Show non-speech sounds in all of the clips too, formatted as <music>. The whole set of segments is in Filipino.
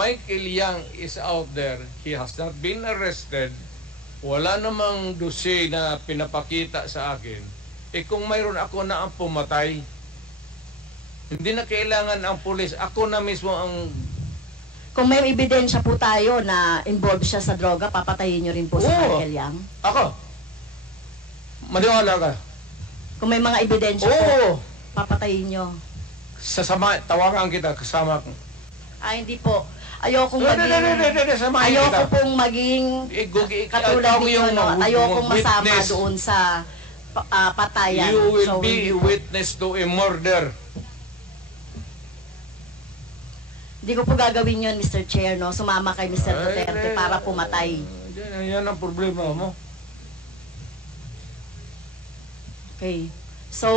Michael Young is out there. He has not been arrested. Wala namang dossier na pinapakita sa akin. Eh kung mayroon ako na ang pumatay, hindi na kailangan ang pulis. Ako na mismo ang... Kung may ebidensya po tayo na involved siya sa droga, papatayin nyo rin po si Oo. Michael Yang. Ako! Maniwala ka. Kung may mga ebidensya po, Oo! papatayin nyo. Sasama, tawagan kita kasama ko. Ah, hindi po. Hindi, maging... Ayoko pong maging Eh, gugi- katulad yung no? At ayokong masama doon sa ah, patayan. You will So, be witness to a murder. Hindi ko po gagawin yun, Mr. Chair, no? Sumama kay Mr. Duterte Ay, para pumatay. Yan, yan ang problema mo. Okay. So,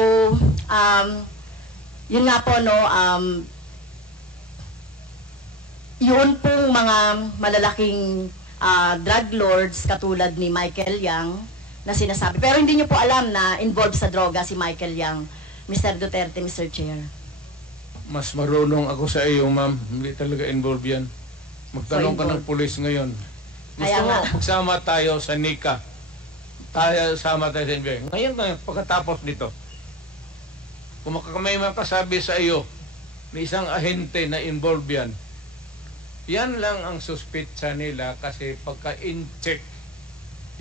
um, yun nga po, no, um, yun pong mga malalaking ah, drug lords katulad ni Michael Yang na sinasabi. Pero hindi nyo po alam na involved sa droga si Michael Yang, Mr. Duterte, Mr. Chair. Mas marunong ako sa iyo, ma'am. Hindi talaga involved yan. Magtanong So, ka ng pulis ngayon. Gusto mo, magsama tayo sa NICA. Tayo, sama tayo sa NBI. Ngayon na, pagkatapos nito. Kung may makasabi sa iyo na isang ahente na involved yan, yan lang ang suspitsa nila kasi pagka-in-check,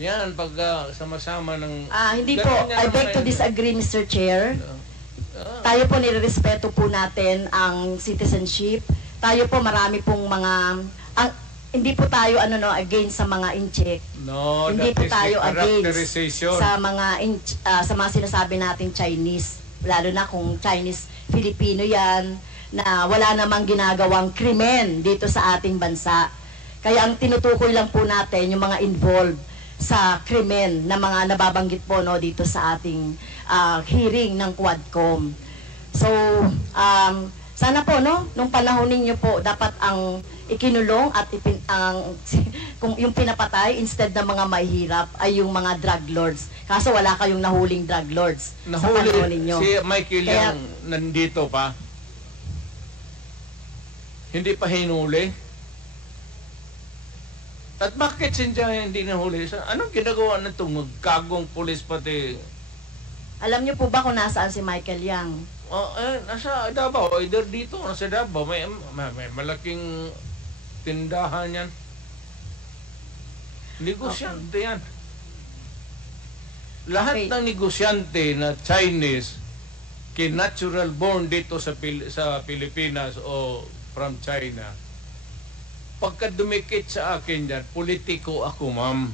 yan, pag ah, sama-sama ng... Ah, hindi po. I beg to disagree, Mr. Chair. Ah, Tayo po nirerespeto po natin ang citizenship. Tayo po marami pong mga ang hindi po tayo ano no against sa mga in-check. No, hindi po tayo against sa mga in, ah, sa mga sinasabi nating Chinese lalo na kung Chinese Filipino 'yan na wala namang ginagawang krimen dito sa ating bansa. Kaya ang tinutukoy lang po natin yung mga involved sa krimen na mga nababanggit po no dito sa ating ah, hearing ng Quadcom. So, um, sana po no, nung panahon ninyo po dapat ang ikinulong at ipin, ang <laughs> kung yung pinapatay instead ng mga mahihirap ay yung mga drug lords. Kaso wala kayong nahuling drug lords sa panahon Nahuli ninyo. si Michael Kaya- yung nandito pa. Hindi pa hinuli. At bakit siya hindi nahuli? Sa- Anong ginagawa na itong magkagong pulis pati? Alam niyo po ba kung nasaan si Michael Yang? Oh, eh, nasa Davao, either dito, nasa Davao. May, may, may malaking tindahan yan. Negosyante yan. Lahat Okay. ng negosyante na Chinese, kinatural born dito sa Pil- sa Pilipinas o from China, pagka dumikit sa akin yan, politiko ako, ma'am.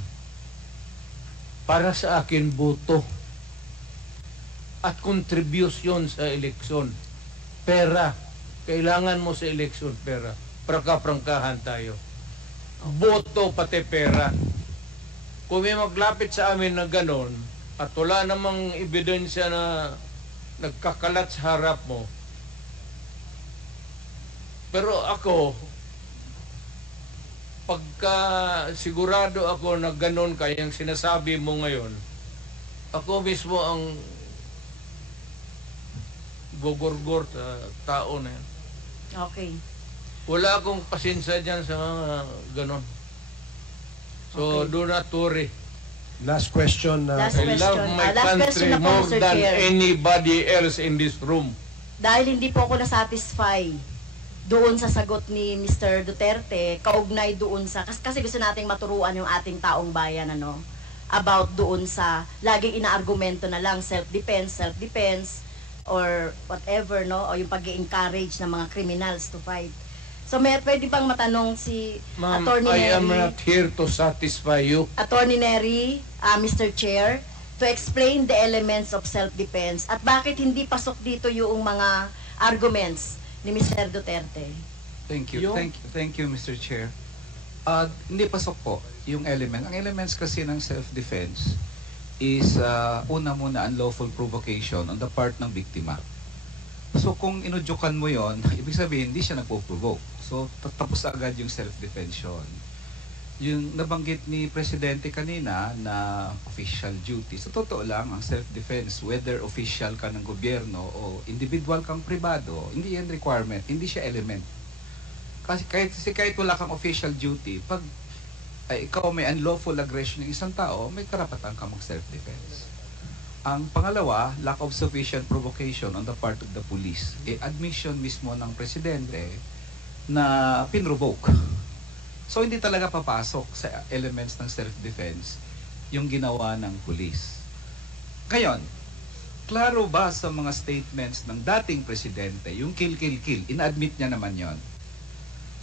Para sa akin, boto. At contribution sa eleksyon. Pera. Kailangan mo sa eleksyon, pera. Prangka-prangkahan tayo. Boto pati pera. Kung may maglapit sa amin na ganon, at wala namang ebidensya na nagkakalat sa harap mo, pero ako, pagka sigurado ako na ganon kayang sinasabi mo ngayon, ako mismo ang gugurgur sa tao na yan. Okay. Wala akong pasensya dyan sa mga ganon. So, Okay. do not worry. Last question. uh, Last I question. love my last country na po, more than Chair. anybody else in this room. Dahil hindi po ako nasatisfy doon sa sagot ni Mr. Duterte, kaugnay doon sa, kasi, gusto nating maturuan yung ating taong bayan, ano, about doon sa, laging inaargumento na lang, self-defense, self-defense, or whatever, no, o yung pag encourage ng mga criminals to fight. So, may pwede bang matanong si Ma'am, Attorney I am Neri, not here to satisfy you. Attorney Neri, ah, Mr. Chair, to explain the elements of self-defense at bakit hindi pasok dito yung mga arguments ni Mr. Duterte. Thank you. Yung- Thank you. Thank you, Mr. Chair. Ah, hindi pasok po yung element. Ang elements kasi ng self-defense is uh, una muna unlawful provocation on the part ng biktima. So kung inudyukan mo yon, <laughs> ibig sabihin hindi siya nagpo-provoke. So tatapos na agad yung self-defense yun. Yung nabanggit ni Presidente kanina na official duty. So totoo lang, ang self-defense, whether official ka ng gobyerno o individual kang pribado, hindi yan requirement, hindi siya element kasi kahit, kasi kahit wala kang official duty, pag ay, ikaw may unlawful aggression ng isang tao, may karapatan ka mag self-defense. Ang pangalawa, lack of sufficient provocation on the part of the police. Eh, admission mismo ng presidente na pinrovoke. So hindi talaga papasok sa elements ng self-defense yung ginawa ng police. Ngayon, klaro ba sa mga statements ng dating presidente, yung kill, kill, kill, ina-admit niya naman yon.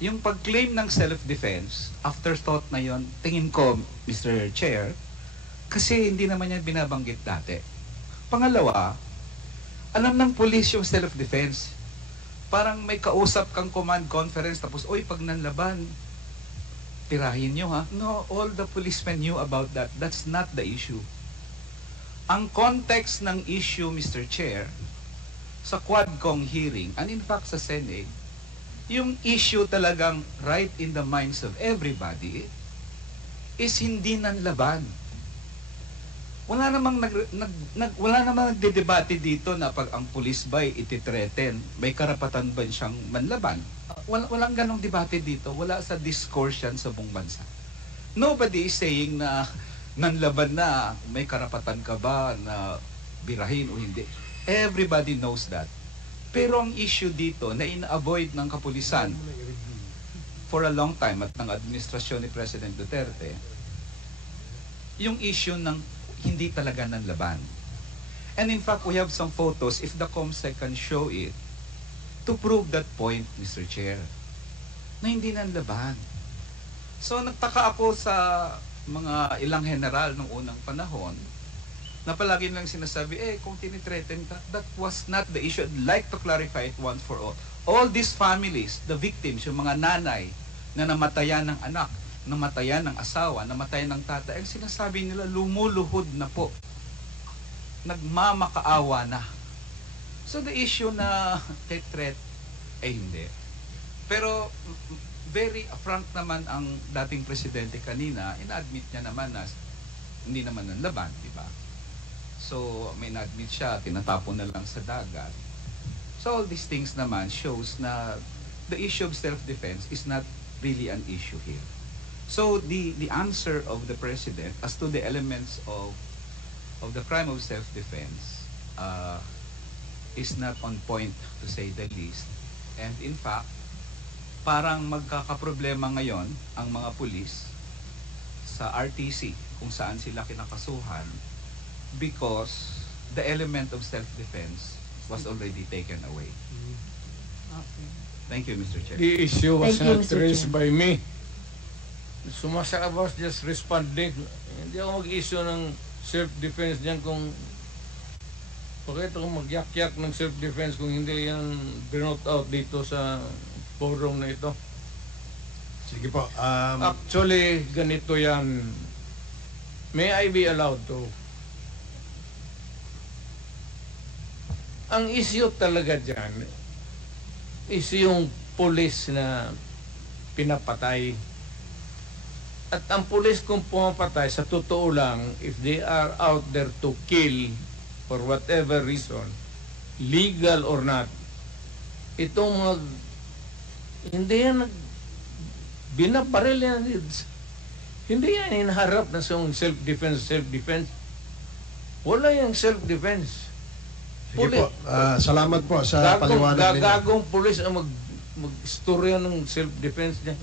Yung pag-claim ng self-defense, afterthought na yon, tingin ko, Mr. Chair, kasi hindi naman yan binabanggit dati. Pangalawa, alam ng police yung self-defense. Parang may kausap kang command conference tapos, oy, pag nanlaban, tirahin nyo ha. No, all the policemen knew about that. That's not the issue. Ang context ng issue, Mr. Chair, sa Quadcom hearing, and in fact sa Senate, yung issue talagang right in the minds of everybody is hindi nanlaban. Wala namang nag, nag, nag wala namang nagdedebate dito na pag ang police ba ititreten, may karapatan ba siyang manlaban? Wala, walang ganong debate dito. Wala sa discourse yan sa buong bansa. Nobody is saying na nanlaban na, may karapatan ka ba na birahin o hindi. Everybody knows that. Pero ang issue dito na ina-avoid ng kapulisan for a long time at ng administrasyon ni President Duterte, yung issue ng hindi talaga ng laban. And in fact, we have some photos, if the COMSEC can show it, to prove that point, Mr. Chair, na hindi ng laban. So nagtaka ako sa mga ilang general nung unang panahon na palagi lang sinasabi, eh, kung tinitreten ka, that was not the issue. I'd like to clarify it once for all. All these families, the victims, yung mga nanay na namatayan ng anak, namatayan ng asawa, namatayan ng tatay, ang sinasabi nila, lumuluhod na po. Nagmamakaawa na. So the issue na <laughs> threat, eh hindi. Pero very frank naman ang dating presidente kanina, ina-admit niya naman na hindi naman ng laban, di ba? So, may na-admit siya, tinatapon na lang sa dagat. So, all these things naman shows na the issue of self-defense is not really an issue here. So, the, the answer of the president as to the elements of, of the crime of self-defense uh, is not on point, to say the least. And in fact, parang magkakaproblema ngayon ang mga pulis sa RTC kung saan sila kinakasuhan because the element of self-defense was already taken away. Thank you, Mr. Chair. The issue was Thank you, not Mr. raised by me. Sumasaka was just responding. Hindi ako mag-issue ng self-defense diyan kung bakit ako magyak-yak ng self-defense kung hindi yan binote out dito sa forum na ito. Sige po. Um, Actually, ganito yan. May I be allowed to? Ang issue talaga dyan is yung pulis na pinapatay. At ang pulis kung pumapatay, sa totoo lang, if they are out there to kill for whatever reason, legal or not, itong mag, hindi yan nag, binabaril yan. Hindi yan hinaharap na sa self-defense, self-defense. Wala yung self-defense. sige po. Ah, salamat po sa Gagong, paliwanag ninyo. gagagong pulis ang mag, mag-istorya ng self-defense niya.